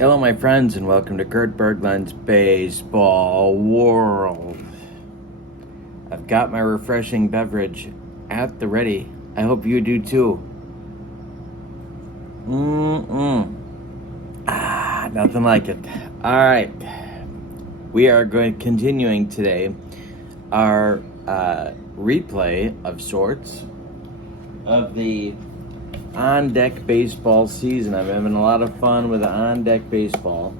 Hello, my friends, and welcome to Kurt Berglund's Baseball World. I've got my refreshing beverage at the ready. I hope you do too. Nothing like it. All right, we are continuing today our replay of sorts of the On Deck Baseball season. I'm having a lot of fun with On Deck Baseball.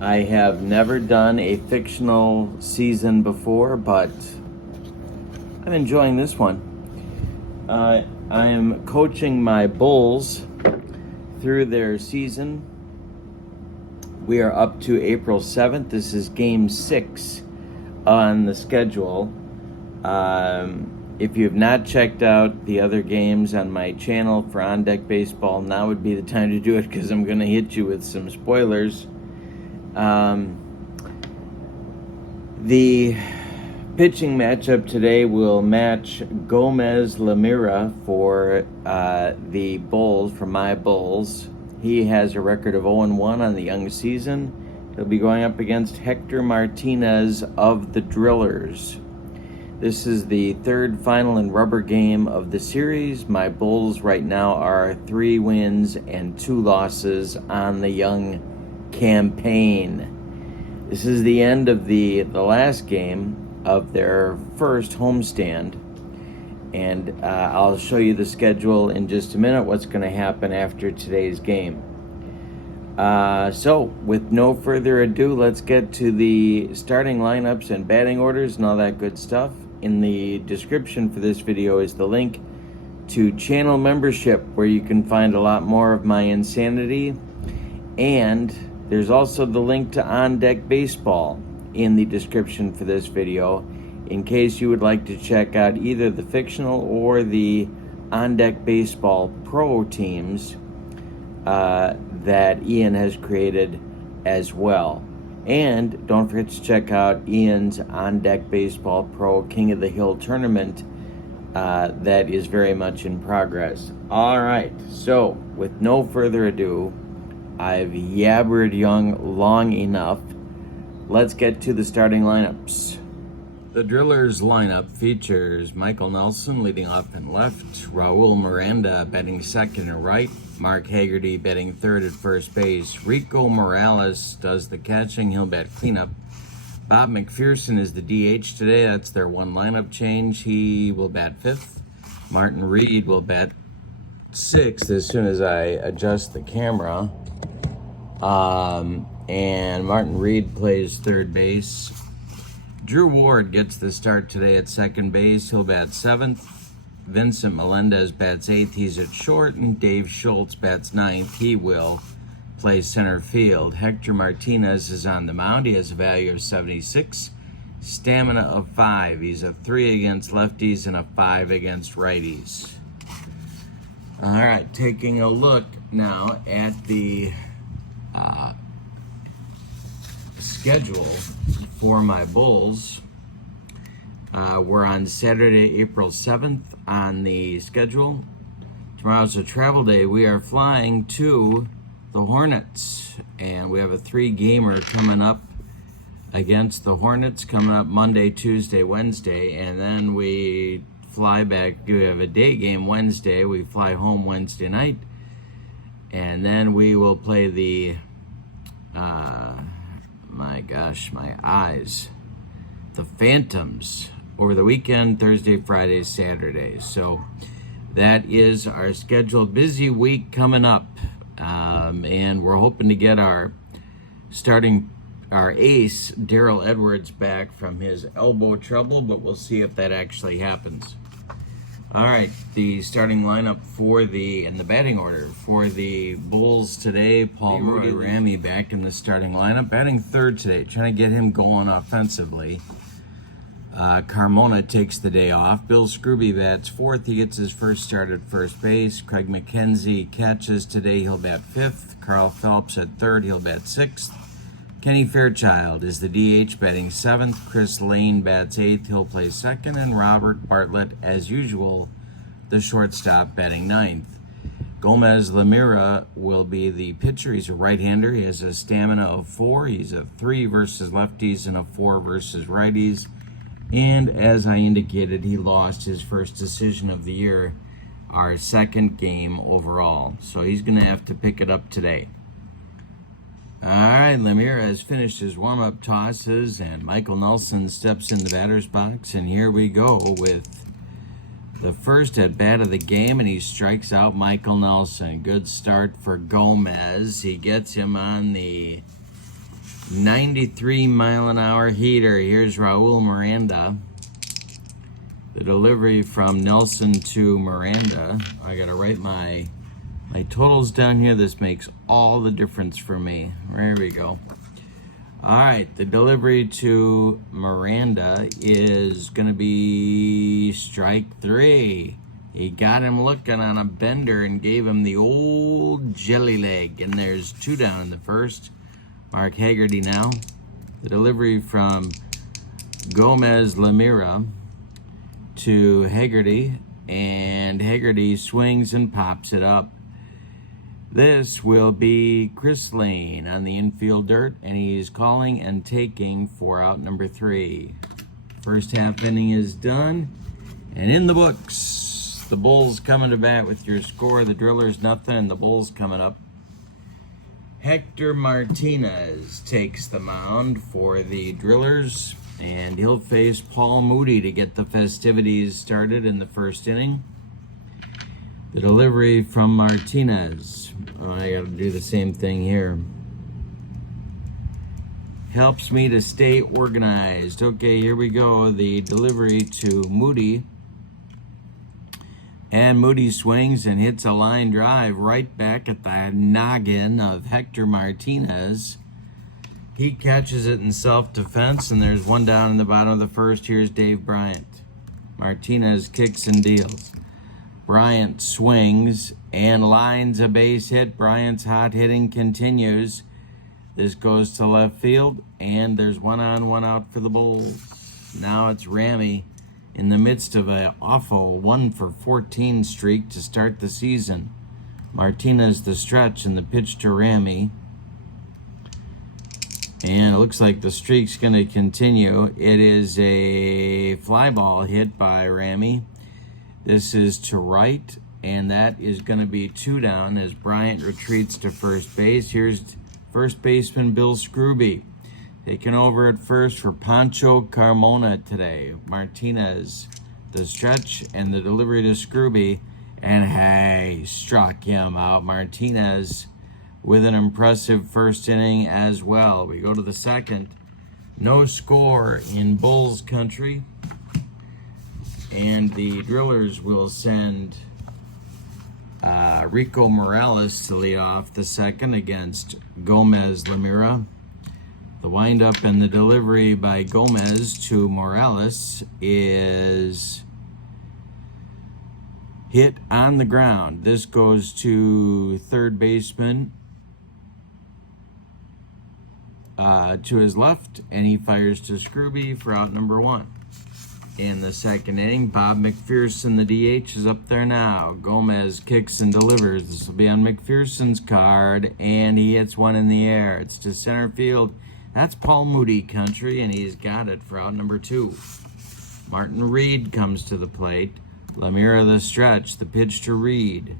I have never done a fictional season before, but I'm enjoying this one. I am coaching my Bulls through their season. We are up to April 7th. This is game 6 on the schedule. If you have not checked out the other games on my channel for On Deck Baseball, now would be the time to do it because I'm going to hit you with some spoilers. The pitching matchup today will match Gomez Lemira for the Bulls, for my Bulls. He has a record of 0-1 on the young season. He'll be going up against Hector Martinez of the Drillers. This is the third final and rubber game of the series. My Bulls right now are 3 wins and 2 losses on the young campaign. This is the end of the last game of their first homestand. And I'll show you the schedule in just a minute, what's going to happen after today's game. So, with no further ado, let's get to the starting lineups and batting orders and all that good stuff. In the description for this video is the link to channel membership, where you can find a lot more of my insanity. And there's also the link to On Deck Baseball in the description for this video, in case you would like to check out either the fictional or the On Deck Baseball Pro teams that Ian has created as well. And don't forget to check out Ian's On Deck Baseball Pro King of the Hill tournament that is very much in progress. All right, so with no further ado, I've yabbered long enough. Let's get to the starting lineups. The Drillers lineup features Michael Nelson leading off and left, Raul Miranda batting second and right, Mark Haggerty batting third at first base, Rico Morales does the catching, he'll bat cleanup. Bob McPherson is the DH today, that's their one lineup change, he will bat fifth. Martin Reed will bat sixth as soon as I adjust the camera. And Martin Reed plays third base. Drew Ward gets the start today at second base. He'll bat seventh. Vincent Melendez bats eighth. He's at short. And Dave Schultz bats ninth. He will play center field. Hector Martinez is on the mound. He has a value of 76. Stamina of 5. He's a 3 against lefties and a 5 against righties. All right, taking a look now at the schedule for my Bulls. We're on Saturday, April 7th on the schedule. Tomorrow's a travel day. We are flying to the Hornets, and we have a 3-gamer coming up against the Hornets, coming up Monday, Tuesday, Wednesday, and then we fly back. We have a day game Wednesday. We fly home Wednesday night, and then we will play the my eyes, the Phantoms over the weekend, Thursday, Friday, Saturday. So that is our schedule. Busy week coming up, and we're hoping to get our ace Daryl Edwards back from his elbow trouble, but we'll see if that actually happens. All right, the starting lineup and the batting order for the Bulls today. Paul Ramy back in the starting lineup, batting third today, trying to get him going offensively. Carmona takes the day off. Bill Scrooby bats fourth. He gets his first start at first base. Craig McKenzie catches today. He'll bat fifth. Carl Phelps at third. He'll bat sixth. Kenny Fairchild is the DH, batting seventh. Chris Lane bats eighth. He'll play second. And Robert Bartlett, as usual, the shortstop, batting ninth. Gomez Lamira will be the pitcher. He's a right-hander. He has a stamina of 4. He's a 3 versus lefties and a 4 versus righties. And as I indicated, he lost his first decision of the year, our second game overall. So he's going to have to pick it up today. All right, Lamira has finished his warm-up tosses, and Michael Nelson steps in the batter's box. And here we go with the first at-bat of the game, and he strikes out Michael Nelson. Good start for Gomez. He gets him on the 93-mile-an-hour heater. Here's Raul Miranda. The delivery from Nelson to Miranda. I got to write my totals down here. This makes all the difference for me. There we go. All right, the delivery to Miranda is going to be strike 3. He got him looking on a bender and gave him the old jelly leg. And there's 2 down in the first. Mark Haggerty now. The delivery from Gomez Lamira to Haggerty. And Haggerty swings and pops it up. This will be Chris Lane on the infield dirt, and he's calling and taking for out number 3. First half inning is done, and in the books, the Bulls coming to bat with your score. The Drillers nothing, and the Bulls coming up. Hector Martinez takes the mound for the Drillers, and he'll face Paul Moody to get the festivities started in the first inning. The delivery from Martinez. Oh, I got to do the same thing here. Helps me to stay organized. Okay, here we go. The delivery to Moody. And Moody swings and hits a line drive right back at the noggin of Hector Martinez. He catches it in self-defense, and there's 1 down in the bottom of the first. Here's Dave Bryant. Martinez kicks and deals. Bryant swings and lines a base hit. Bryant's hot hitting continues. This goes to left field, and there's 1 on, 1 out for the Bulls. Now it's Ramey in the midst of an awful 1-for-14 streak to start the season. Martinez the stretch, and the pitch to Ramey. And it looks like the streak's going to continue. It is a fly ball hit by Ramey. This is to right, and that is going to be 2 down as Bryant retreats to first base. Here's first baseman Bill Scrooby taking over at first for Pancho Carmona today. Martinez, the stretch, and the delivery to Scrooby, and hey, struck him out. Martinez with an impressive first inning as well. We go to the second. No score in Bulls country. And the Drillers will send Rico Morales to lead off the second against Gomez Lamira. The windup and the delivery by Gomez to Morales is hit on the ground. This goes to third baseman to his left, and he fires to Scrooby for out number 1. In the second inning, Bob McPherson, the DH, is up there now. Gomez kicks and delivers. This will be on McPherson's card, and he hits 1 in the air. It's to center field. That's Paul Moody country, and he's got it for out number 2. Martin Reed comes to the plate. Lamira the stretch. The pitch to Reed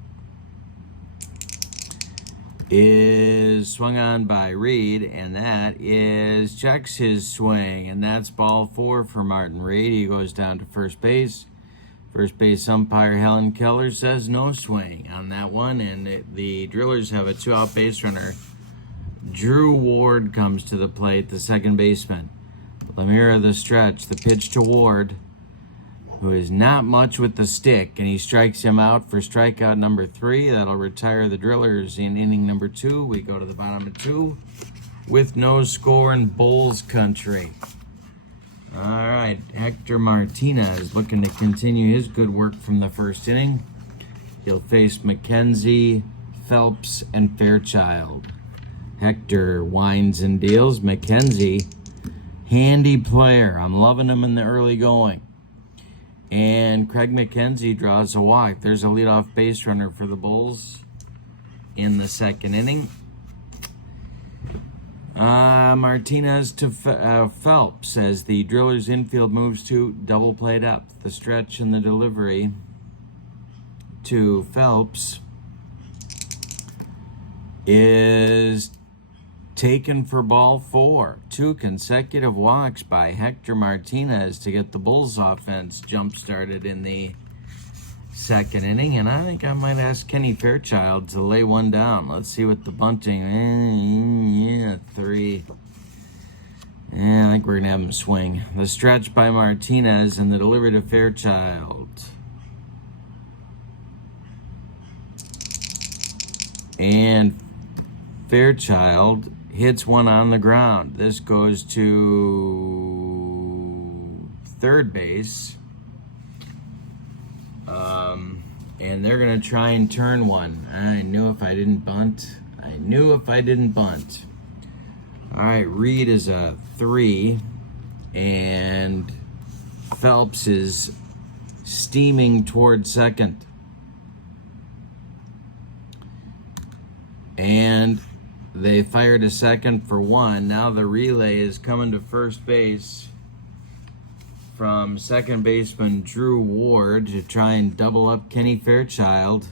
is swung on by Reed, and that is checks his swing, and that's ball 4 for Martin Reed. He goes down to first base. First base umpire Helen Keller says no swing on that one, and the Drillers have a 2-out base runner. Drew Ward comes to the plate, the second baseman. Lamira the stretch. The pitch to Ward, who is not much with the stick, and he strikes him out for strikeout number 3. That'll retire the Drillers in inning number 2. We go to the bottom of 2 with no score in Bulls country. All right, Hector Martinez looking to continue his good work from the first inning. He'll face McKenzie, Phelps, and Fairchild. Hector winds and deals. McKenzie, handy player. I'm loving him in the early going. And Craig McKenzie draws a walk. There's a leadoff base runner for the Bulls. in the second inning. Martinez to Phelps as the Drillers infield moves to double play depth. The stretch and the delivery to Phelps is taken for ball 4. 2 consecutive walks by Hector Martinez to get the Bulls offense jump-started in the second inning. And I think I might ask Kenny Fairchild to lay one down. Let's see what the bunting. 3. Yeah, I think we're going to have him swing. The stretch by Martinez and the delivery to Fairchild. And Fairchild hits one on the ground. This goes to third base. And they're going to try and turn one. I knew if I didn't bunt. All right, Reed is a 3. And Phelps is steaming toward second. And they fired a second for 1. Now the relay is coming to first base from second baseman Drew Ward to try and double up Kenny Fairchild.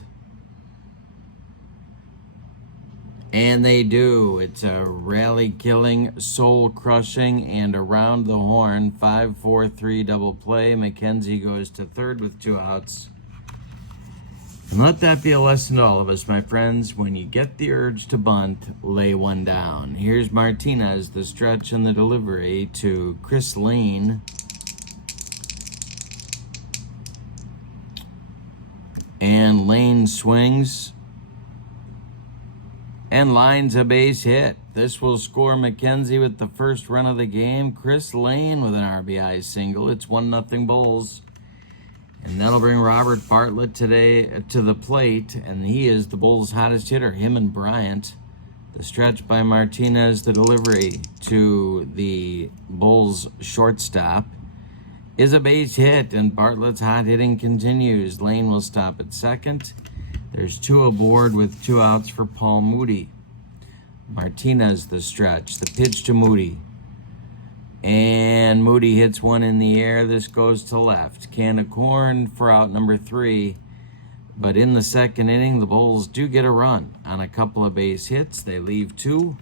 And they do. It's a rally-killing, soul-crushing, and around the horn 5-4-3 double play. McKenzie goes to third with 2 outs. And let that be a lesson to all of us, my friends. When you get the urge to bunt, lay one down. Here's Martinez, the stretch and the delivery to Chris Lane. And Lane swings and lines a base hit. This will score McKenzie with the first run of the game. Chris Lane with an RBI single. It's 1-0 Bulls. And that'll bring Robert Bartlett today to the plate, and he is the Bulls' hottest hitter, him and Bryant. The stretch by Martinez, the delivery to the Bulls' shortstop is a base hit, and Bartlett's hot hitting continues. Lane will stop at second. There's 2 aboard with 2 outs for Paul Moody. Martinez, the stretch, the pitch to Moody. And Moody hits one in the air. This goes to left. Can of corn for out number 3. But in the second inning, the Bulls do get a run on a couple of base hits. They leave 2.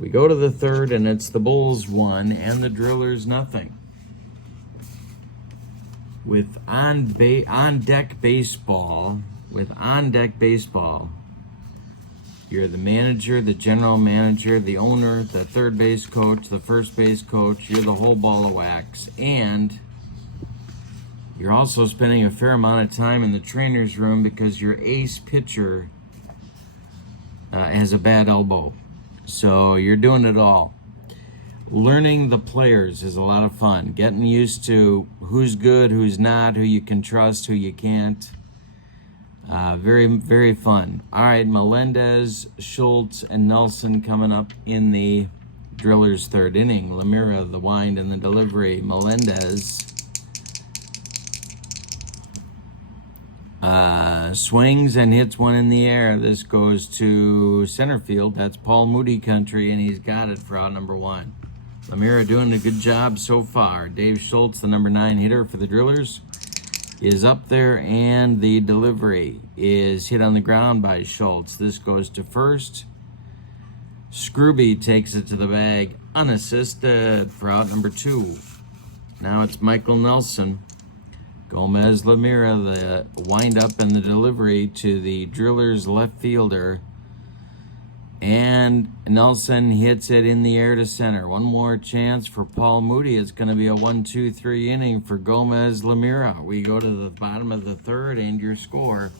We go to the third, and it's the Bulls 1 and the Drillers nothing. With on-deck baseball, you're the manager, the general manager, the owner, the third base coach, the first base coach. You're the whole ball of wax. And you're also spending a fair amount of time in the trainer's room because your ace pitcher has a bad elbow. So you're doing it all. Learning the players is a lot of fun. Getting used to who's good, who's not, who you can trust, who you can't. Very, very fun. All right, Melendez, Schultz, and Nelson coming up in the Drillers' third inning. Lemira, the wind and the delivery. Melendez swings and hits one in the air. This goes to center field. That's Paul Moody country, and he's got it for out number 1. Lemira doing a good job so far. Dave Schultz, the number 9 hitter for the Drillers, is up there, and the delivery is hit on the ground by Schultz. This goes to first. Scrooby takes it to the bag unassisted for out number 2. Now it's Michael Nelson. Gomez Lemira, the windup and the delivery to the Drillers left fielder. And Nelson hits it in the air to center. One more chance for Paul Moody. It's going to be a 1-2-3 inning for Gomez Lemira. We go to the bottom of the third, and your score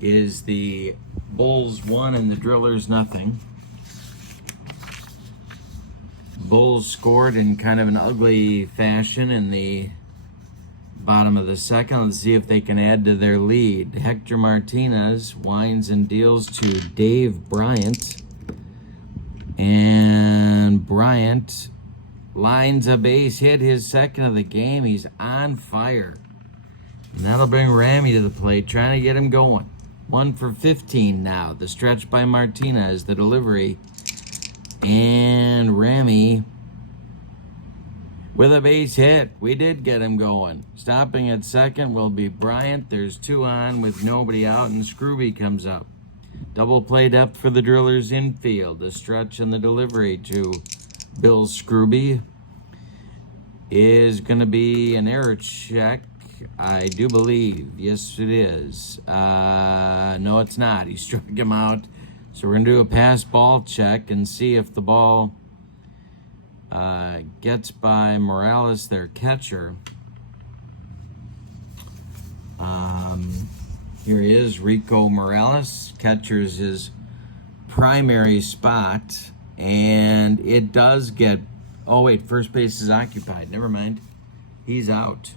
is the Bulls 1 and the Drillers nothing. Bulls scored in kind of an ugly fashion in the bottom of the second. Let's see if they can add to their lead. Hector Martinez winds and deals to Dave Bryant. And Bryant lines a base hit, his second of the game. He's on fire. And that'll bring Ramey to the plate, trying to get him going. 1 for 15 now. The stretch by Martinez, the delivery. And Ramey with a base hit. We did get him going. Stopping at second will be Bryant. There's 2 on with nobody out, and Scrooby comes up. Double play depth for the Drillers infield. The stretch and the delivery to Bill Scrooby is going to be an error check, I do believe. Yes, it is. No, it's not. He struck him out. So we're going to do a pass ball check and see if the ball gets by Morales, their catcher. Here he is, Rico Morales. Catcher's his primary spot. And it does get... Oh, wait, first base is occupied. Never mind. He's out.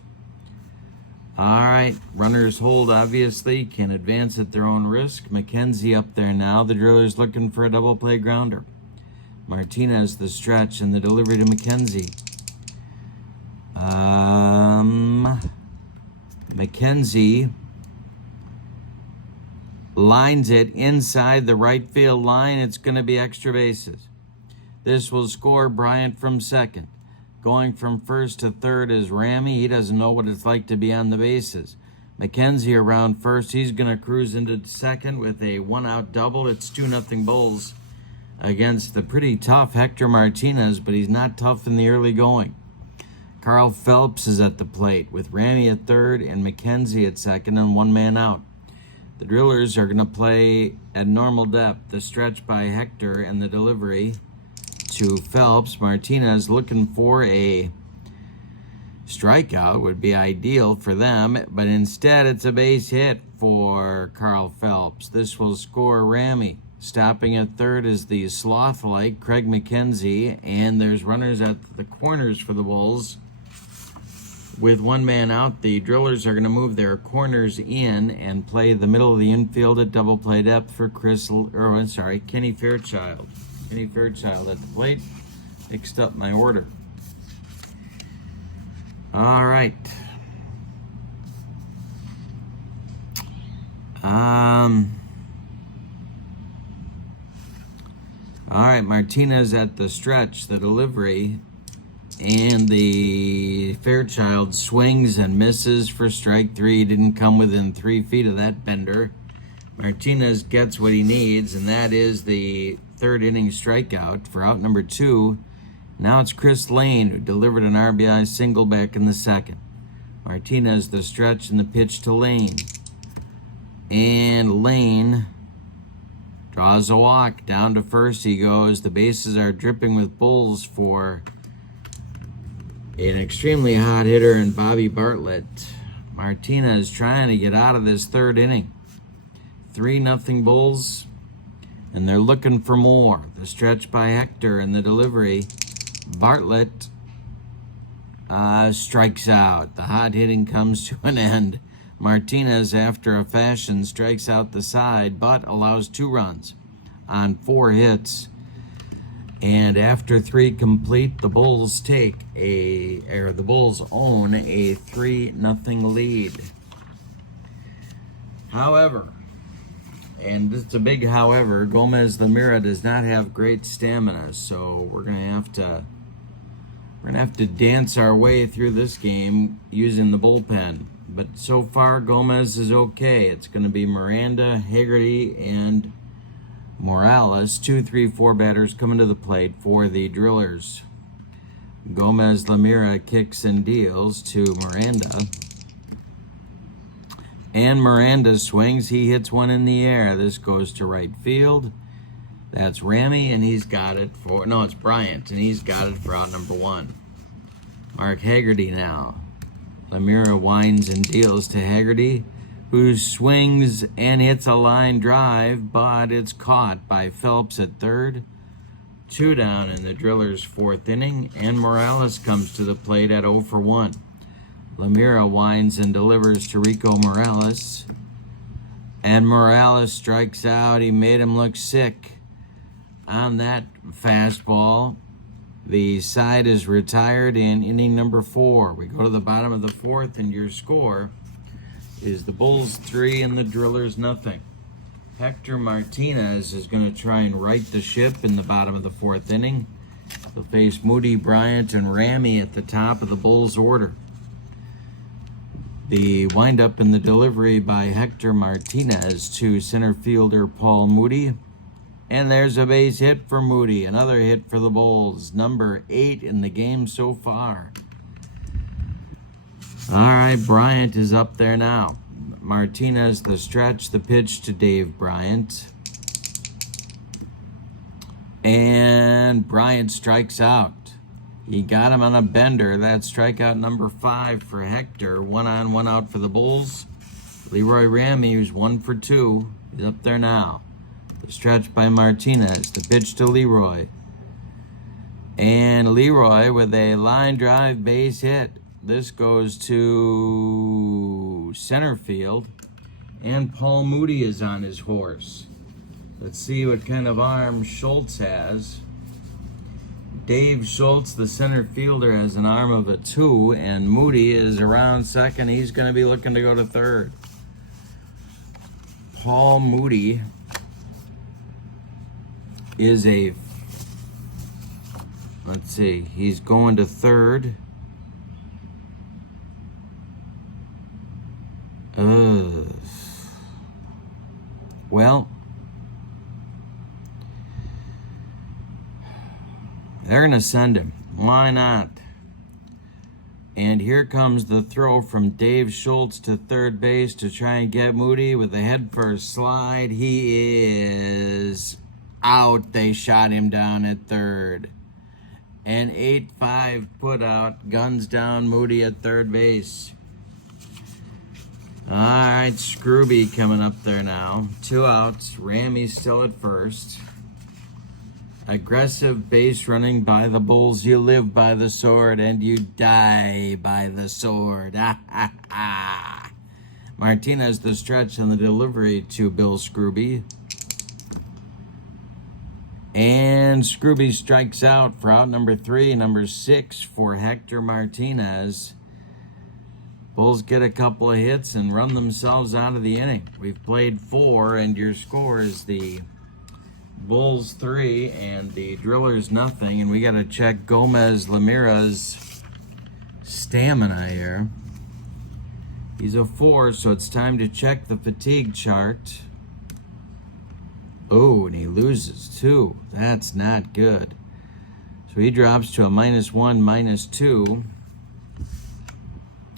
All right, runners hold, obviously, can advance at their own risk. McKenzie up there now. The Drillers looking for a double play grounder. Martinez, the stretch, and the delivery to McKenzie. McKenzie lines it inside the right field line. It's going to be extra bases. This will score Bryant from second. Going from first to third is Ramey. He doesn't know what it's like to be on the bases. McKenzie around first. He's going to cruise into second with a 1-out double. It's 2-0 Bulls against the pretty tough Hector Martinez, but he's not tough in the early going. Carl Phelps is at the plate with Ramey at third and McKenzie at second and 1 man out. The Drillers are going to play at normal depth. The stretch by Hector and the delivery to Phelps. Martinez looking for a strikeout, would be ideal for them, but instead it's a base hit for Carl Phelps. This will score Ramey. Stopping at third is the sloth-like Craig McKenzie, and there's runners at the corners for the Bulls. With 1 man out, the Drillers are going to move their corners in and play the middle of the infield at double play depth for Kenny Fairchild. Kenny Fairchild at the plate. Mixed up my order. All right. All right, Martinez at the stretch, the delivery, and the Fairchild swings and misses for strike 3. Didn't come within 3 feet of that bender. Martinez gets what he needs, and that is the 3rd inning strikeout for out number 2. Now it's Chris Lane, who delivered an RBI single back in the 2nd. Martinez the stretch and the pitch to Lane. And Lane draws a walk. Down to first he goes. The bases are dripping with Bulls for an extremely hot hitter in Bobby Bartlett. Martinez trying to get out of this 3rd inning. 3-0 Bulls, and they're looking for more. The stretch by Hector and the delivery. Bartlett strikes out. The hot hitting comes to an end. Martinez, after a fashion, strikes out the side, but allows 2 runs on 4 hits. And after 3 complete, the Bulls own a 3-0 lead. However, and it's a big however, Gomez Lamira does not have great stamina, so we're gonna have to dance our way through this game using the bullpen. But so far, Gomez is okay. It's gonna be Miranda, Haggerty, and Morales, 2, 3, 4 batters coming to the plate for the Drillers. Gomez Lamira kicks and deals to Miranda. And Miranda swings. He hits one in the air. This goes to right field. That's Ramey, and he's got it for... No, it's Bryant, and he's got it for out number 1. Mark Haggerty now. Lamira winds and deals to Haggerty, who swings and hits a line drive, but it's caught by Phelps at third. 2 down in the Drillers' 4th inning, and Morales comes to the plate at 0 for 1. Lamira winds and delivers to Rico Morales, and Morales strikes out. He made him look sick on that fastball. The side is retired in inning number 4. We go to the bottom of the 4th, and your score is the Bulls 3 and the Drillers 0. Hector Martinez is going to try and right the ship in the bottom of the 4th inning. He'll face Moody, Bryant, and Ramey at the top of the Bulls order. The windup in the delivery by Hector Martinez to center fielder Paul Moody. And there's a base hit for Moody. Another hit for the Bulls. Number 8 in the game so far. All right, Bryant is up there now. Martinez, the stretch, the pitch to Dave Bryant. And Bryant strikes out. He got him on a bender. That's strikeout number 5 for Hector. 1 on, 1 out for the Bulls. Leroy Ramey, who's 1 for 2, is up there now. The stretch by Martinez. The pitch to Leroy. And Leroy with a line drive base hit. This goes to center field. And Paul Moody is on his horse. Let's see what kind of arm Schultz has. Dave Schultz, the center fielder, has an arm of a 2, and Moody is around second. He's going to be looking to go to third. Paul Moody is let's see, he's going to third. Well, they're going to send him. Why not? And here comes the throw from Dave Schultz to third base to try and get Moody with a head first slide. He is out. They shot him down at third. An 8-5 put out. Guns down Moody at third base. All right, Scrooby coming up there now. 2 outs. Ramey's still at first. Aggressive base running by the Bulls. You live by the sword and you die by the sword. Martinez, the stretch and the delivery to Bill Scrooby. And Scrooby strikes out for out number 3, number 6 for Hector Martinez. Bulls get a couple of hits and run themselves out of the inning. We've played 4, and your score is the Bulls 3 and the Drillers nothing. And we got to check Gomez Lemira's stamina here. He's a 4, so it's time to check the fatigue chart. Oh, and he loses 2. That's not good. So he drops to a -1, -2.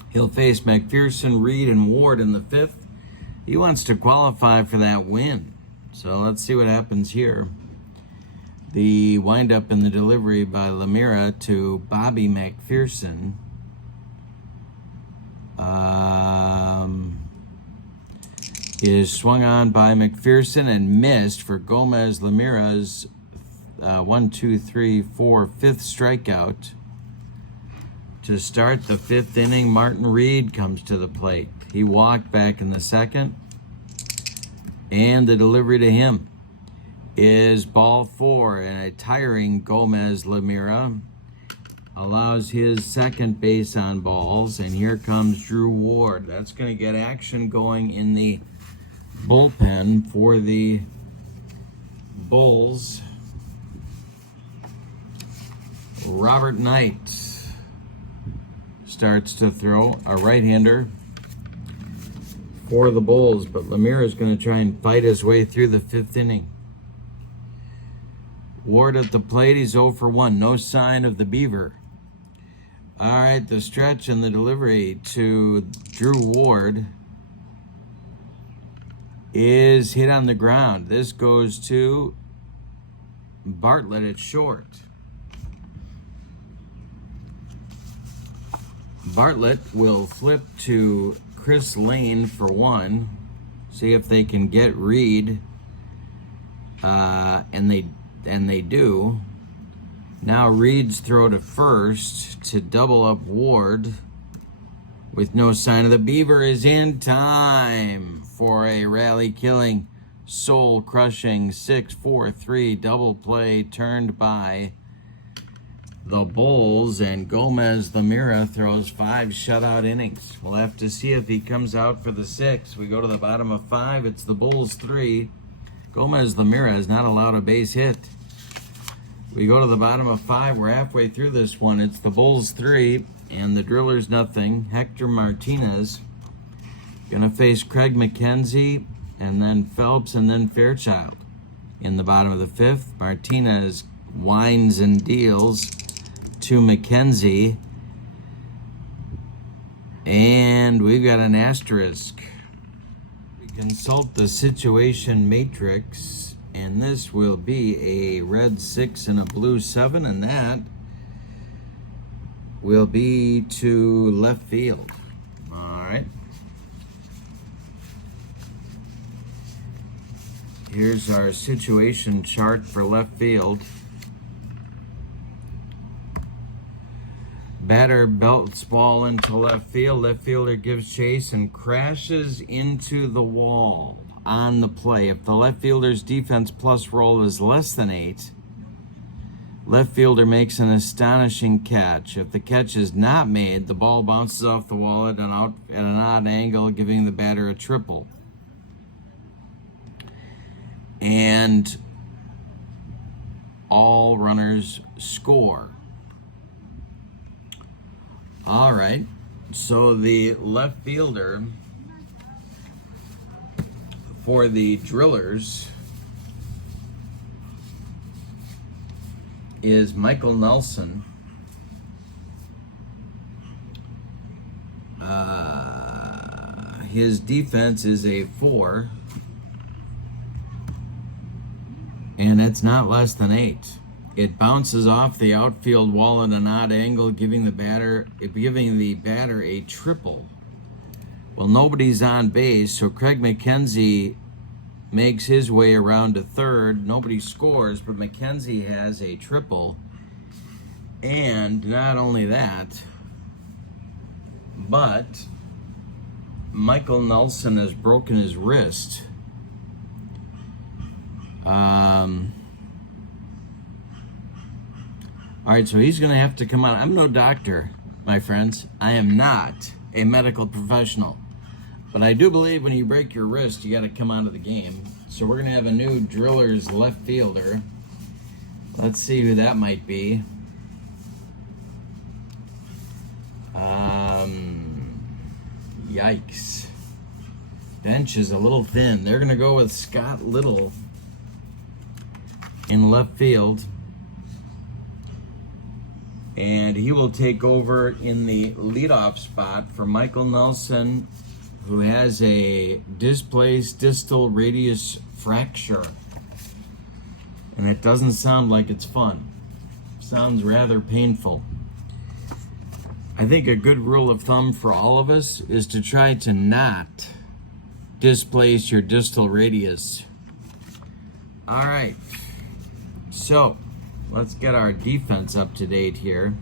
He'll face McPherson, Reed, and Ward in the 5th. He wants to qualify for that win. So let's see what happens here. The windup in the delivery by Lemira to Bobby McPherson. Is swung on by McPherson and missed for Gomez Lemira's 5th strikeout. To start the 5th inning, Martin Reed comes to the plate. He walked back in the 2nd. And the delivery to him is ball 4, and a tiring Gomez Lemira allows his second base on balls. And here comes Drew Ward. That's going to get action going in the bullpen for the Bulls. Robert Knight starts to throw, a right-hander for the Bulls, but Lemira is going to try and fight his way through the 5th inning. Ward at the plate, he's 0 for 1. No sign of the Beaver. All right, the stretch and the delivery to Drew Ward is hit on the ground. This goes to Bartlett at short. Bartlett will flip to Chris Lane for 1. See if they can get Reed. And they do. Now Reed's throw to first to double up Ward. With no sign of the Beaver is in time for a rally-killing, soul-crushing 6-4-3 double play turned by the Bulls, and Gomez Lemira throws 5 shutout innings. We'll have to see if he comes out for the 6th. We go to the bottom of 5. It's the Bulls 3 Gomez Lemira has not allowed a base hit. We go to the bottom of 5. We're halfway through this one. It's the Bulls 3 and the Drillers nothing. Hector Martinez gonna face Craig McKenzie and then Phelps and then Fairchild. In the bottom of the 5th, Martinez winds and deals to McKenzie. And we've got an asterisk. We consult the situation matrix, and this will be a red 6 and a blue 7, and that will be to left field. All right. Here's our situation chart for left field. Batter belts ball into left field. Left fielder gives chase and crashes into the wall on the play. If the left fielder's defense plus roll is less than 8, left fielder makes an astonishing catch. If the catch is not made, the ball bounces off the wall at an odd angle, giving the batter a triple. And all runners score. All right, so the left fielder for the Drillers is Michael Nelson. His defense is a 4, and it's not less than 8. It bounces off the outfield wall at an odd angle, giving the batter a triple. Well, nobody's on base, so Craig McKenzie makes his way around to third. Nobody scores, but McKenzie has a triple. And not only that, but Michael Nelson has broken his wrist. All right, so he's going to have to come on. I'm no doctor, my friends. I am not a medical professional. But I do believe when you break your wrist, you got to come out of the game. So we're going to have a new Drillers left fielder. Let's see who that might be. Yikes. Bench is a little thin. They're going to go with Scott Little in left field. And he will take over in the leadoff spot for Michael Nelson, who has a displaced distal radius fracture. And it doesn't sound like it's fun. Sounds rather painful. I think a good rule of thumb for all of us is to try to not displace your distal radius. All right. So, let's get our defense up to date here.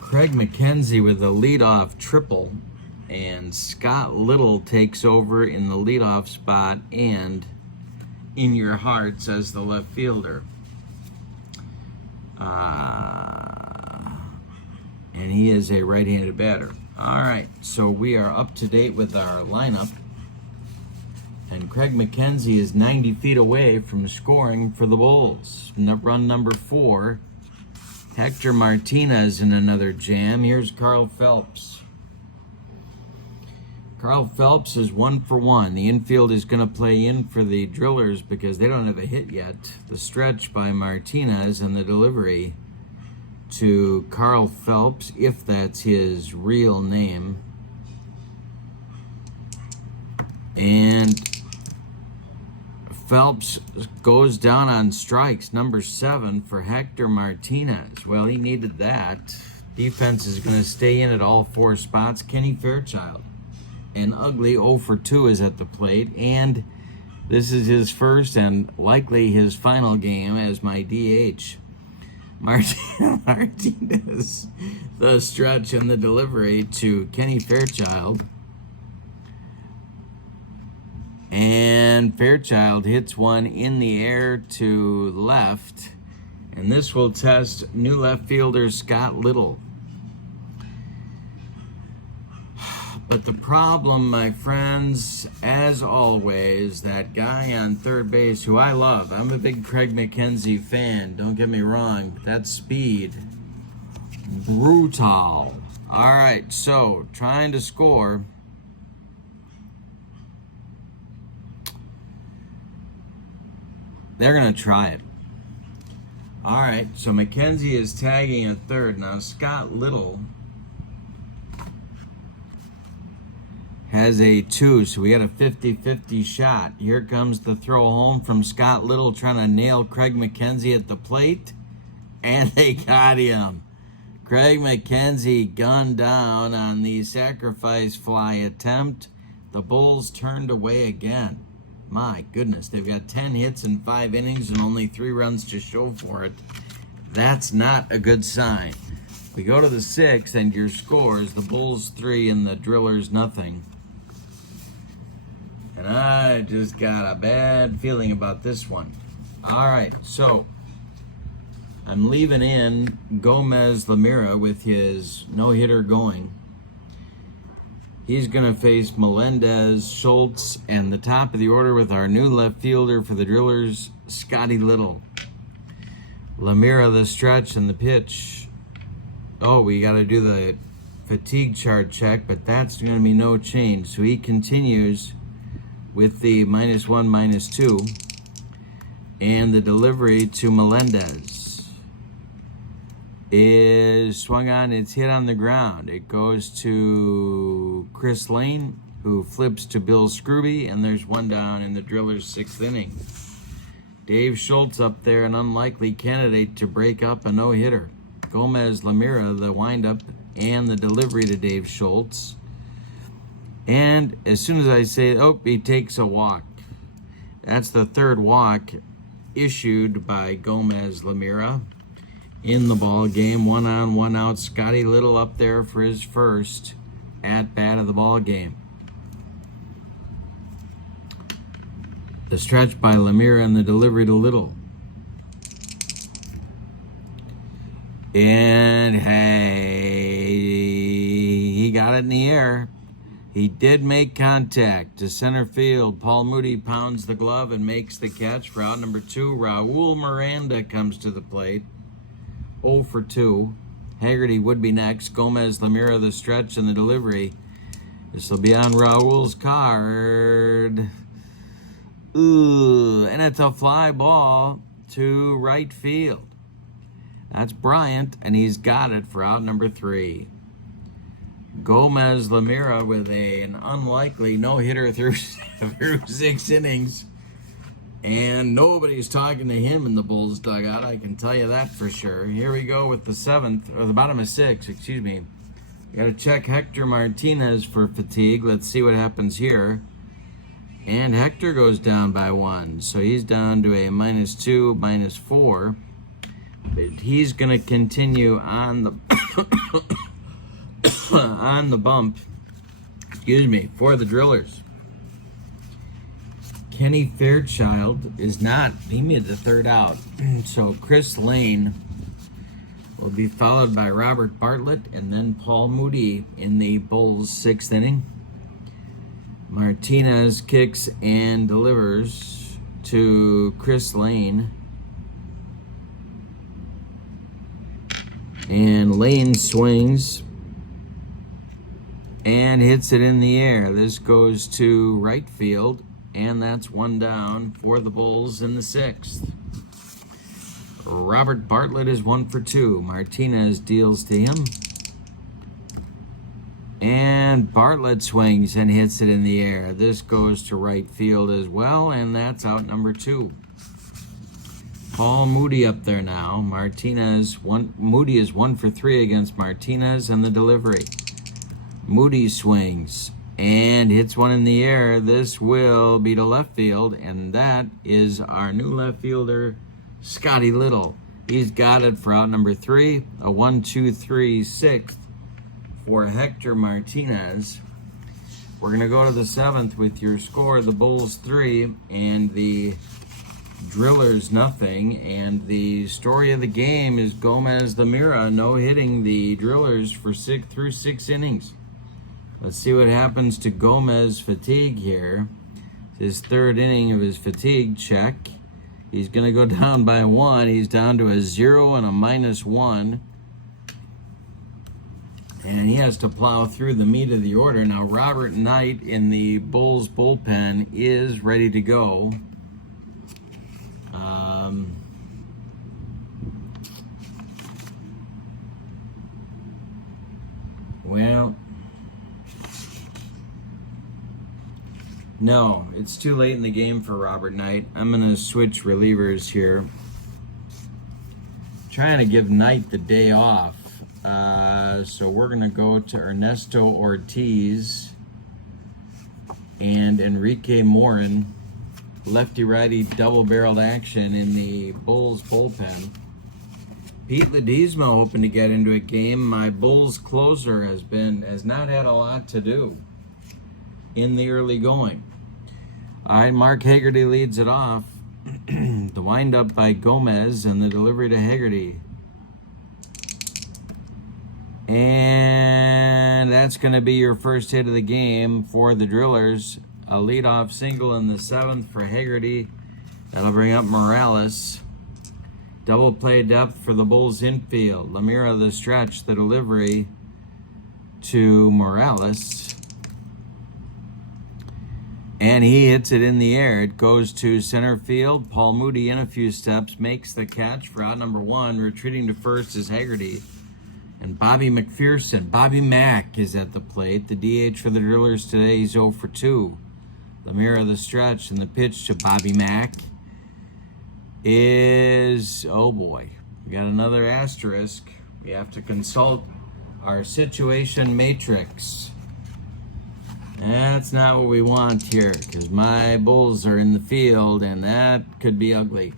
Craig McKenzie with a leadoff triple, and Scott Little takes over in the leadoff spot and in your hearts as the left fielder. And he is a right-handed batter. All right, so we are up to date with our lineup. And Craig McKenzie is 90 feet away from scoring for the Bulls. Run number 4. Hector Martinez in another jam. Here's Carl Phelps. Carl Phelps is 1 for 1. The infield is going to play in for the Drillers because they don't have a hit yet. The stretch by Martinez and the delivery to Carl Phelps, if that's his real name. And Phelps goes down on strikes, number 7 for Hector Martinez. Well, he needed that. Defense is going to stay in at all 4 spots. Kenny Fairchild, an ugly 0 for 2, is at the plate, and this is his first and likely his final game as my DH. Martinez, the stretch and the delivery to Kenny Fairchild. And Fairchild hits one in the air to left. And this will test new left fielder Scott Little. But the problem, my friends, as always, that guy on third base who I love. I'm a big Craig McKenzie fan, don't get me wrong, but that speed, brutal. All right, so trying to score. They're going to try it. All right, so McKenzie is tagging at third. Now, Scott Little has a 2, so we got a 50-50 shot. Here comes the throw home from Scott Little trying to nail Craig McKenzie at the plate, and they got him. Craig McKenzie gunned down on the sacrifice fly attempt. The Bulls turned away again. My goodness, they've got 10 hits in 5 innings and only 3 runs to show for it. That's not a good sign. We go to the 6th, and your scores, the Bulls 3 and the Drillers nothing. And I just got a bad feeling about this one. All right, so I'm leaving in Gomez Lamira with his no-hitter going. He's going to face Melendez, Schultz, and the top of the order with our new left fielder for the Drillers, Scotty Little. Lamira the stretch and the pitch. Oh, we got to do the fatigue chart check, but that's going to be no change. So he continues with the -1, -2, and the delivery to Melendez is swung on. It's hit on the ground. It goes to Chris Lane, who flips to Bill Scrooby, and there's one down in the Drillers' 6th inning. Dave Schultz up there, an unlikely candidate to break up a no-hitter. Gomez Lamira, the windup and the delivery to Dave Schultz. And as soon as I say, oh, he takes a walk. That's the 3rd walk issued by Gomez Lamira in the ball game. 1 on, 1 out. Scotty Little up there for his first at-bat of the ball game. The stretch by Lamira and the delivery to Little. And hey, he got it in the air. He did make contact to center field. Paul Moody pounds the glove and makes the catch for out number 2. Raul Miranda comes to the plate. 0 for 2. Haggerty would be next. Gomez Lamira the stretch and the delivery. This will be on Raul's card. Ooh, and it's a fly ball to right field. That's Bryant, and he's got it for out number 3. Gomez Lamira with an unlikely no-hitter through 6 innings. And nobody's talking to him in the Bulls dugout, I can tell you that for sure. Here we go with the 7th, or the bottom of 6, excuse me. Got to check Hector Martinez for fatigue. Let's see what happens here. And Hector goes down by 1, so he's down to a -2, -4. But he's going to continue on the on the bump, excuse me, for the Drillers. Kenny Fairchild is not, he made the 3rd out. So Chris Lane will be followed by Robert Bartlett and then Paul Moody in the Bulls' 6th inning. Martinez kicks and delivers to Chris Lane. And Lane swings and hits it in the air. This goes to right field, and that's 1 down for the Bulls in the 6th. Robert Bartlett is 1 for 2. Martinez deals to him. And Bartlett swings and hits it in the air. This goes to right field as well, and that's out number 2. Paul Moody up there now. Moody is 1 for 3 against Martinez, and the delivery. Moody swings and hits one in the air. This will be to left field, and that is our new left fielder, Scotty Little. He's got it for out number 3, a 1-2-3 6th for Hector Martinez. We're going to go to the 7th with your score, the Bulls 3 and the Drillers nothing. And the story of the game is Gomez Lamira no-hitting the Drillers for 6 innings. Let's see what happens to Gomez Fatigue here. His third inning of his fatigue check. He's going to go down by 1. He's down to a 0 and a -1. And he has to plow through the meat of the order. Now, Robert Knight in the Bulls bullpen is ready to go. Well, no, it's too late in the game for Robert Knight. I'm going to switch relievers here. Trying to give Knight the day off. So we're going to go to Ernesto Ortiz and Enrique Morin. Lefty-righty double-barreled action in the Bulls bullpen. Pete Ledesma hoping to get into a game. My Bulls closer has not had a lot to do in the early going. All right, Mark Haggerty leads it off. The windup by Gomez and the delivery to Haggerty. And that's going to be your first hit of the game for the Drillers. A leadoff single in the 7th for Haggerty. That'll bring up Morales. Double play depth for the Bulls infield. Lemira the stretch, the delivery to Morales. And he hits it in the air. It goes to center field. Paul Moody in a few steps makes the catch for out number 1. Retreating to first is Haggerty. And Bobby McPherson, Bobby Mack is at the plate. The DH for the Drillers today, he's 0 for 2. Lemira the stretch, and the pitch to Bobby Mack is, oh boy, we got another asterisk. We have to consult our situation matrix. That's not what we want here, because my Bulls are in the field, and that could be ugly.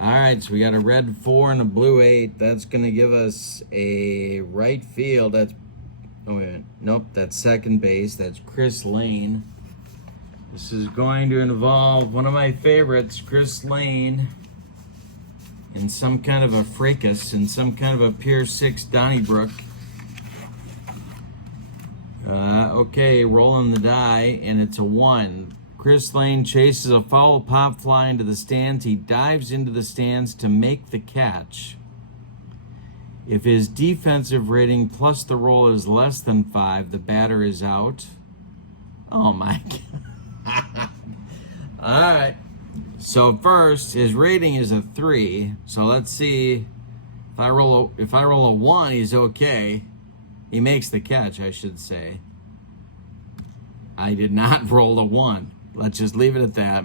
All right, so we got a red 4 and a blue 8. That's going to give us a right field. That's, oh wait a minute. Nope, that's second base. That's Chris Lane. This is going to involve one of my favorites, Chris Lane, in some kind of a fracas, in some kind of a Pier 6 Donnybrook. Okay, rolling the die, and it's a 1. Chris Lane chases a foul pop fly into the stands. He dives into the stands to make the catch. If his defensive rating plus the roll is less than 5, the batter is out. Oh my God. All right. So first, his rating is a 3. So let's see if I roll a 1, he's okay. He makes the catch, I should say. I did not roll a 1. Let's just leave it at that.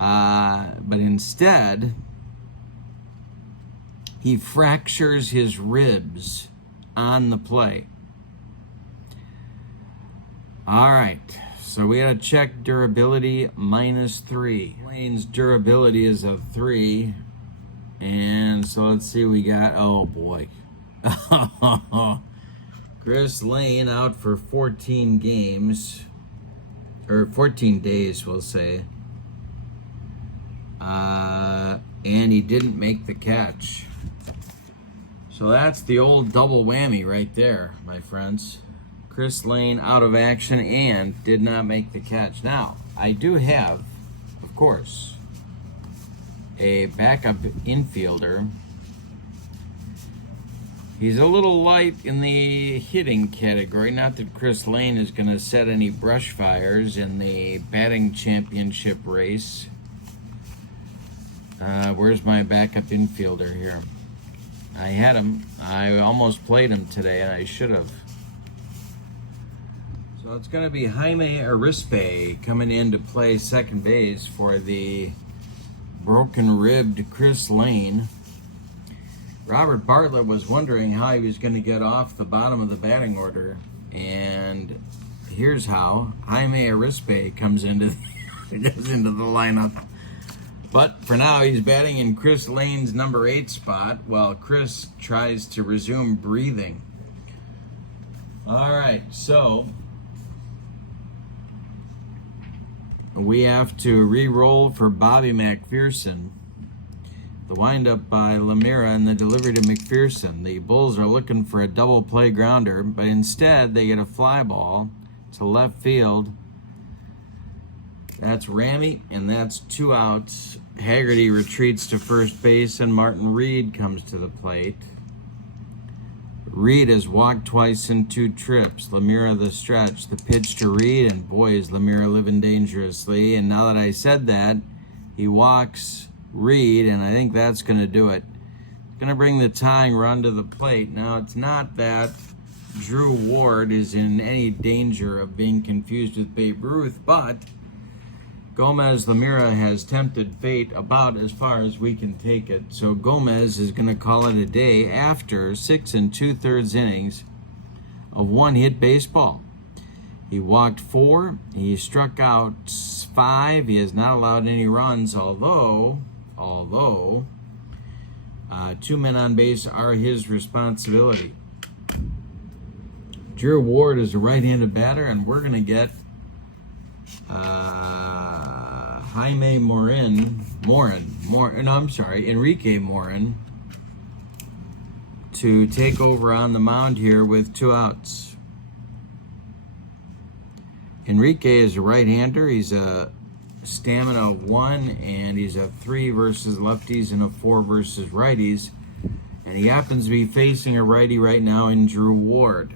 But instead, he fractures his ribs on the play. All right, so we got to check durability -3. Lane's durability is a 3. And so let's see, we got, oh boy. Chris Lane out for 14 games. Or 14 days, we'll say. And he didn't make the catch. So that's the old double whammy right there, my friends. Chris Lane out of action and did not make the catch. Now, I do have, of course, a backup infielder. He's a little light in the hitting category. Not that Chris Lane is going to set any brush fires in the batting championship race. Where's my backup infielder here? I had him. I almost played him today, and I should have. So it's going to be Jaime Arispe coming in to play second base for the broken-ribbed Chris Lane. Robert Bartlett was wondering how he was going to get off the bottom of the batting order, and here's how. Jaime Arispe comes into the lineup. But for now, he's batting in Chris Lane's number 8 spot while Chris tries to resume breathing. All right, so we have to re-roll for Bobby McPherson. The windup by Lemira and the delivery to McPherson. The Bulls are looking for a double play grounder, but instead they get a fly ball to left field. That's Ramey, and that's 2 outs. Haggerty retreats to first base, and Martin Reed comes to the plate. Reed has walked twice in 2 trips. Lemira the stretch. The pitch to Reed, and boy, is Lemira living dangerously. And now that I said that, he walks Reed, and I think that's going to do it. It's going to bring the tying run to the plate. Now, it's not that Drew Ward is in any danger of being confused with Babe Ruth, but Gomez Lemira has tempted fate about as far as we can take it. So Gomez is going to call it a day after 6 2/3 innings of one-hit baseball. He walked 4. He struck out 5. He has not allowed any runs, although 2 men on base are his responsibility. Drew Ward is a right-handed batter, and we're going to get Enrique Morin to take over on the mound here with 2 outs. Enrique is a right-hander. He's a stamina of 1, and he's a 3 versus lefties and a 4 versus righties. And he happens to be facing a righty right now in Drew Ward.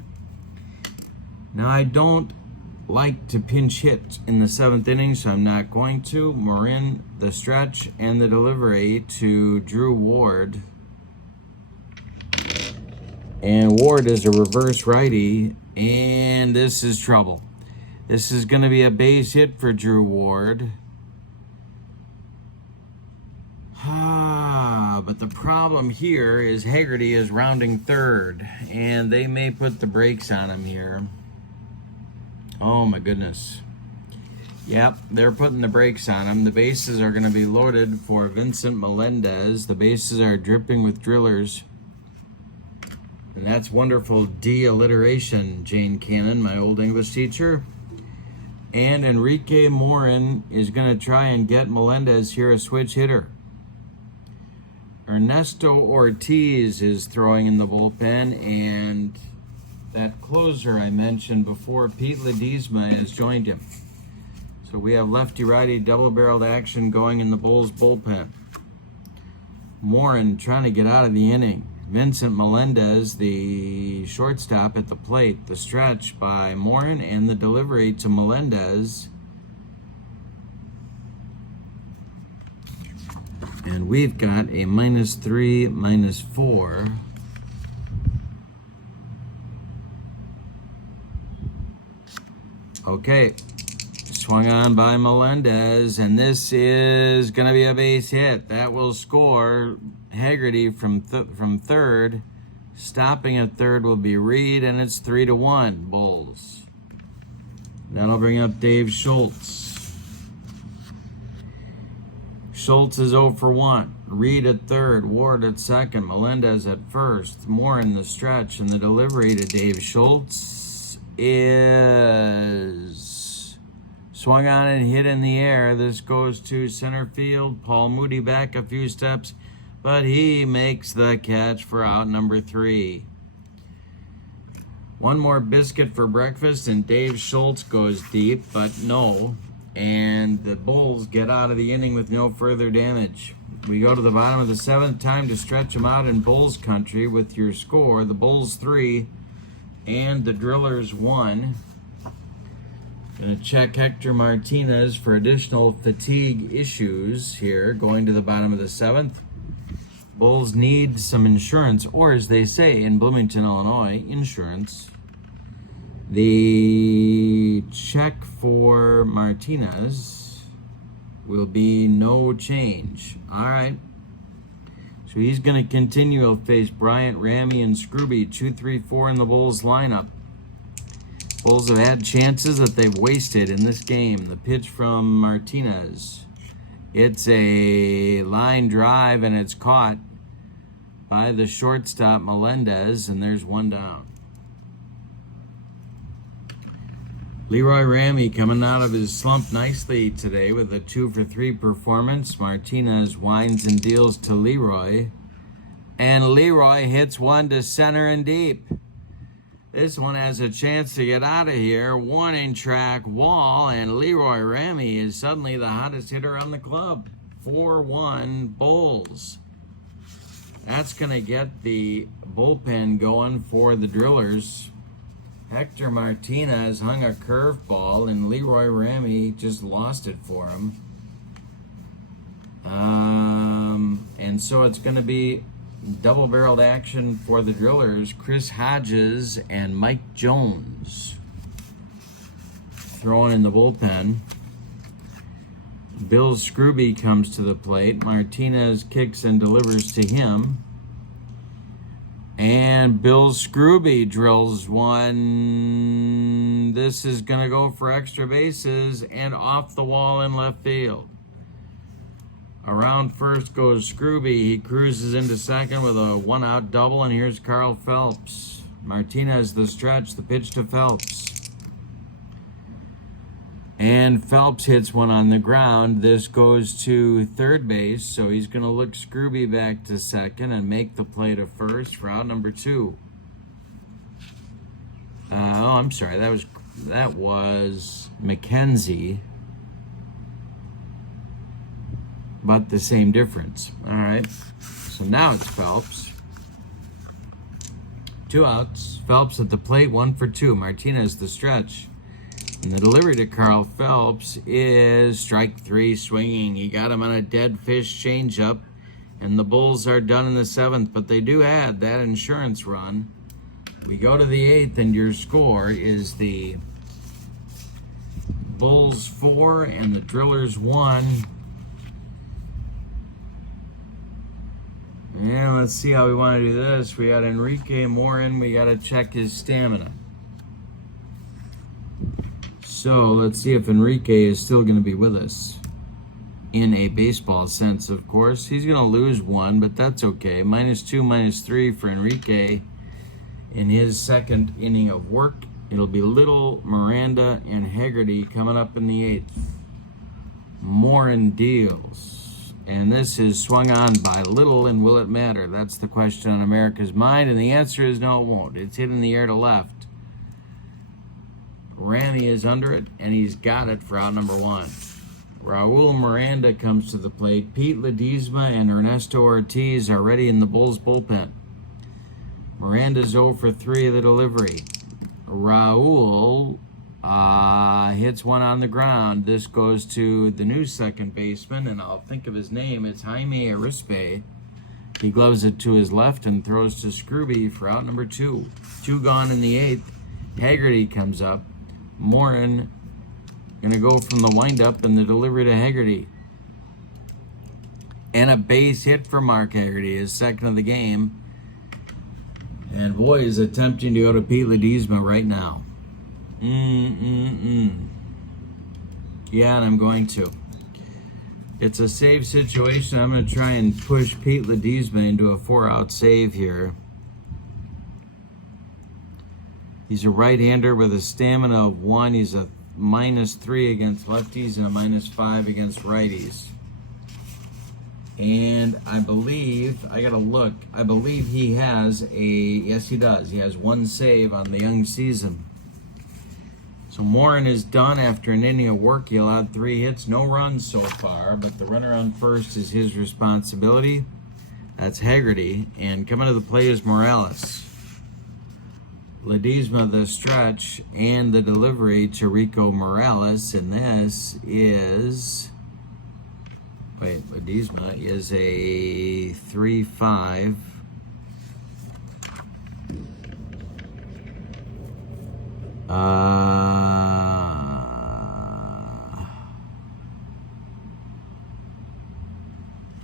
Now, I don't like to pinch hit in the 7th inning, so I'm not going to. Morin, the stretch, and the delivery to Drew Ward. And Ward is a reverse righty, and this is trouble. This is going to be a base hit for Drew Ward. But the problem here is Haggerty is rounding third, and they may put the brakes on him here. Oh my goodness. Yep, they're putting the brakes on him. The bases are going to be loaded for Vincent Melendez. The bases are dripping with drillers. And that's wonderful de-alliteration, Jane Cannon, my old English teacher. And Enrique Morin is going to try and get Melendez here a switch hitter. Ernesto Ortiz is throwing in the bullpen, and that closer I mentioned before, Pete Ledesma, has joined him. So we have lefty-righty double-barreled action going in the Bulls bullpen. Morin trying to get out of the inning. Vincent Melendez, the shortstop, at the plate. The stretch by Morin and the delivery to Melendez. And we've got a -3, -4. Okay, swung on by Melendez, and this is going to be a base hit. That will score. Haggerty from third. Stopping at third will be Reed, and it's 3-1 Bulls. That'll bring up Dave Schultz. Schultz is 0 for 1. Reed at third, Ward at second, Melendez at first. More in the stretch, and the delivery to Dave Schultz is swung on and hit in the air. This goes to center field. Paul Moody back a few steps, but he makes the catch for out number 3. One more biscuit for breakfast, and Dave Schultz goes deep, but no. And the Bulls get out of the inning with no further damage. We go to the bottom of the 7th, time to stretch them out in Bulls country with your score. The Bulls 3 and the Drillers 1. Going to check Hector Martinez for additional fatigue issues here going to the bottom of the 7th. Bulls need some insurance, or as they say in Bloomington, Illinois, insurance. The check for Martinez will be no change. All right. So he's going to continue. He'll face Bryant, Ramey, and Scrooby, 2, 3, 4 in the Bulls lineup. Bulls have had chances that they've wasted in this game. The pitch from Martinez. It's a line drive, and it's caught by the shortstop, Melendez, and there's 1 down. Leroy Ramy coming out of his slump nicely today with a 2-for-3 performance. Martinez winds and deals to Leroy. And Leroy hits one to center and deep. This one has a chance to get out of here. Warning track wall, and Leroy Ramy is suddenly the hottest hitter on the club. 4-1 Bulls. That's going to get the bullpen going for the Drillers. Hector Martinez hung a curveball, and Leroy Ramy just lost it for him. And so it's going to be double-barreled action for the Drillers. Chris Hodges and Mike Jones throwing in the bullpen. Bill Scrooby comes to the plate. Martinez kicks and delivers to him. And Bill Scrooby drills one. This is going to go for extra bases and off the wall in left field. Around first goes Scrooby. He cruises into second with a one-out double, and here's Carl Phelps. Martinez the stretch, the pitch to Phelps. And Phelps hits one on the ground. This goes to third base, so he's going to look Scrooby back to second and make the play to first for out number 2. I'm sorry, that was McKenzie, but the same difference. All right, so now it's Phelps. 2 outs. Phelps at the plate, 1 for 2. Martinez the stretch. And the delivery to Carl Phelps is strike 3 swinging. He got him on a dead fish changeup, and the Bulls are done in the 7th, but they do add that insurance run. We go to the 8th, and your score is the Bulls 4 and the Drillers 1. Yeah, let's see how we want to do this. We got Enrique Morin. We got to check his stamina. So let's see if Enrique is still going to be with us. In a baseball sense, of course. He's going to lose 1, but that's okay. -2, -3 for Enrique in his second inning of work. It'll be Little, Miranda, and Haggerty coming up in the 8th. Morin deals. And this is swung on by Little, and will it matter? That's the question on America's mind, and the answer is no, it won't. It's hit in the air to left. Ramy is under it, and he's got it for out number 1. Raul Miranda comes to the plate. Pete Ledesma and Ernesto Ortiz are ready in the Bulls bullpen. Miranda's 0 for 3 of the delivery. Raul hits one on the ground. This goes to the new second baseman, and I'll think of his name. It's Jaime Arispe. He gloves it to his left and throws to Scrooby for out number 2. 2 gone in the 8th. Haggerty comes up. Morin going to go from the windup and the delivery to Haggerty. And a base hit for Mark Haggerty, his second of the game. And boy, is attempting to go to Pete Ledesma right now. Yeah, and I'm going to. It's a save situation. I'm going to try and push Pete Ledesma into a 4-out save here. He's a right-hander with a stamina of 1. He's a -3 against lefties and a -5 against righties. And I believe, I gotta look, I believe he has yes he does. He has 1 save on the young season. So Morin is done after an inning of work. He allowed 3 hits, no runs so far, but the runner on first is his responsibility. That's Haggerty. And coming to the plate is Morales. Ledesma the stretch and the delivery to Rico Morales, and this is, Ledesma is a 3-5.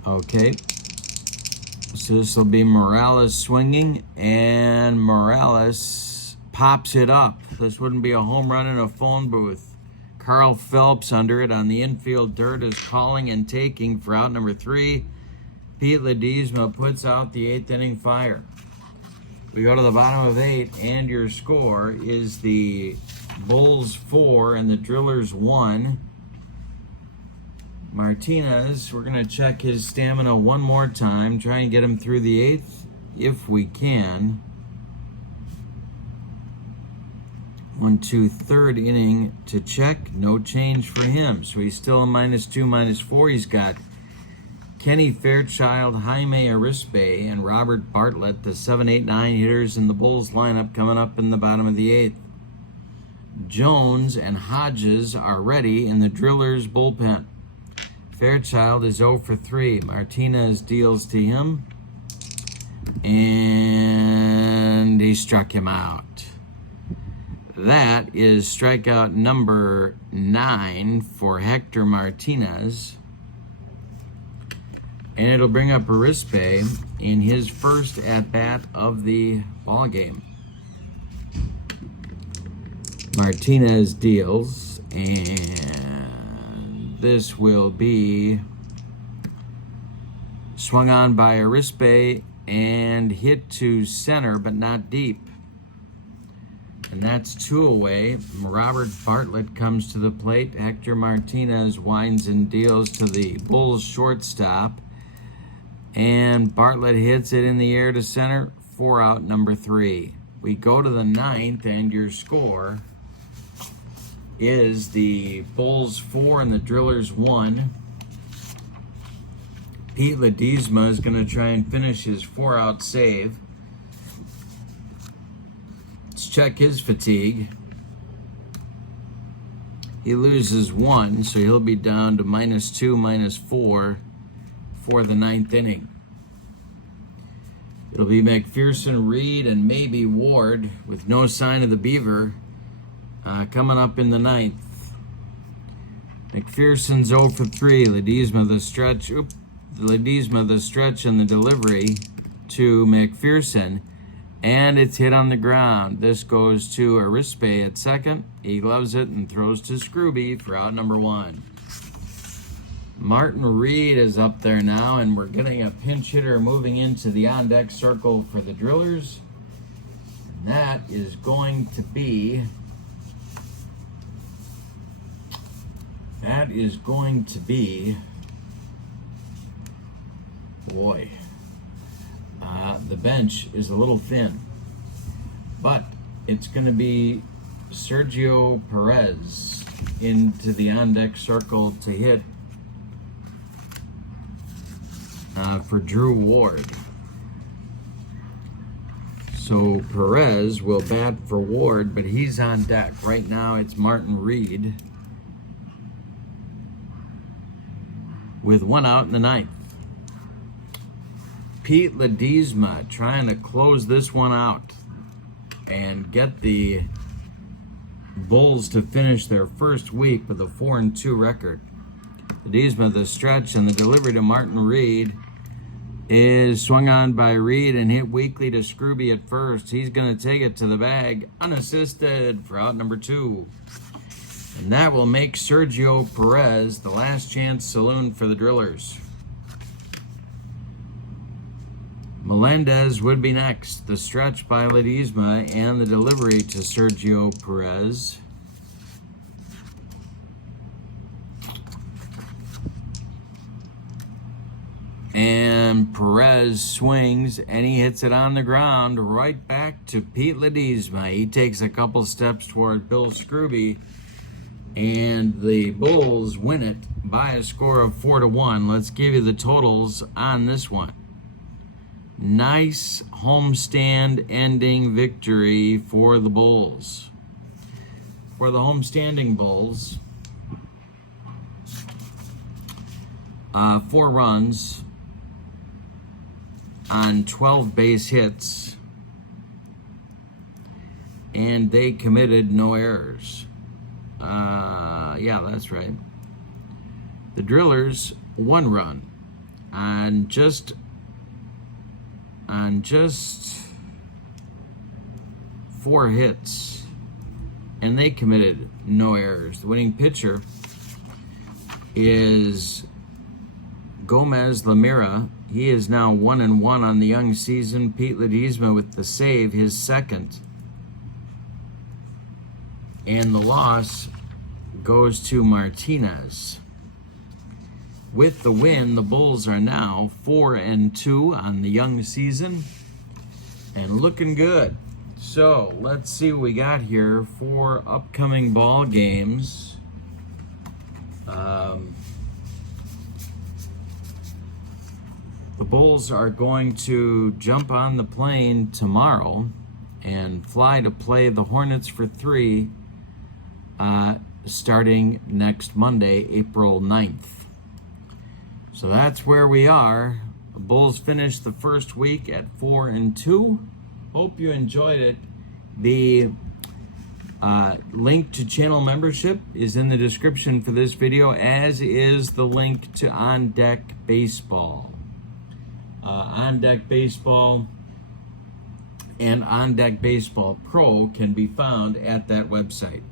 Okay. So this will be Morales swinging, and Morales pops it up. This wouldn't be a home run in a phone booth. Carl Phelps under it on the infield dirt is calling and taking for out number 3. Pete Ledesma puts out the 8th inning fire. We go to the bottom of 8, and your score is the Bulls 4 and the Drillers 1. Martinez, we're going to check his stamina one more time, try and get him through the 8th if we can. 1, 2, third inning to check. No change for him. So he's still a -2, -4. He's got Kenny Fairchild, Jaime Arispe, and Robert Bartlett, the 7, 8, 9 hitters in the Bulls lineup coming up in the bottom of the 8th. Jones and Hodges are ready in the Drillers bullpen. Fairchild is 0 for 3. Martinez deals to him, and he struck him out. That is strikeout number 9 for Hector Martinez. And it'll bring up Arispe in his first at-bat of the ball game. Martinez deals, and this will be swung on by Arispe and hit to center, but not deep. And that's 2 away. Robert Bartlett comes to the plate. Hector Martinez winds and deals to the Bulls shortstop. And Bartlett hits it in the air to center. 4 out, number 3. We go to the 9th, and your score is the Bulls 4 and the Drillers 1. Pete Ledesma is going to try and finish his 4-out save. Let's check his fatigue. He loses 1, so he'll be down to -2, -4 for the 9th inning. It'll be McPherson, Reed, and maybe Ward with no sign of the Beaver coming up in the 9th. McPherson's 0 for 3. Ledesma the stretch. Ledesma the stretch and the delivery to McPherson. And it's hit on the ground. This goes to Arispe at second. He gloves it and throws to Scrooby for out number 1. Martin Reed is up there now, and we're getting a pinch hitter moving into the on-deck circle for the Drillers. And that is going to be... Boy. The bench is a little thin, but it's going to be Sergio Perez into the on-deck circle to hit for Drew Ward. So Perez will bat for Ward, but he's on deck. Right now it's Martin Reed with 1 out in the 9th. Pete Ledesma trying to close this one out and get the Bulls to finish their first week with a 4-2 record. Ledesma the stretch, and the delivery to Martin Reed is swung on by Reed and hit weakly to Scrooby at first. He's going to take it to the bag unassisted for out number 2. And that will make Sergio Perez the last chance saloon for the Drillers. Melendez would be next. The stretch by Ledesma and the delivery to Sergio Perez. And Perez swings, and he hits it on the ground right back to Pete Ledesma. He takes a couple steps toward Bill Scrooby, and the Bulls win it by a score of 4-1. Let's give you the totals on this one. Nice homestand ending victory for the Bulls. For the homestanding Bulls, 4 runs on 12 base hits, and they committed no errors. Yeah, that's right. The Drillers, 1 run on just 4 hits, and they committed no errors. The winning pitcher is Gomez Lamira. He is now 1-1 on the young season. Pete Ledesma with the save, his second. and the loss goes to Martinez. With the win, the Bulls are now 4-2 on the young season and looking good. So let's see what we got here for upcoming ball games. The Bulls are going to jump on the plane tomorrow and fly to play the Hornets for 3 starting next Monday, April 9th. So that's where we are. The Bulls finished the first week at 4-2. Hope you enjoyed it. The link to channel membership is in the description for this video, as is the link to On Deck Baseball. On Deck Baseball and On Deck Baseball Pro can be found at that website.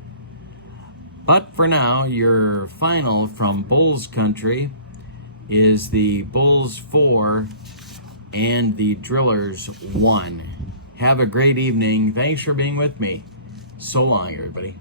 But for now, your final from Bulls Country is the Bulls 4 and the Drillers 1. Have a great evening. Thanks for being with me. So long, everybody.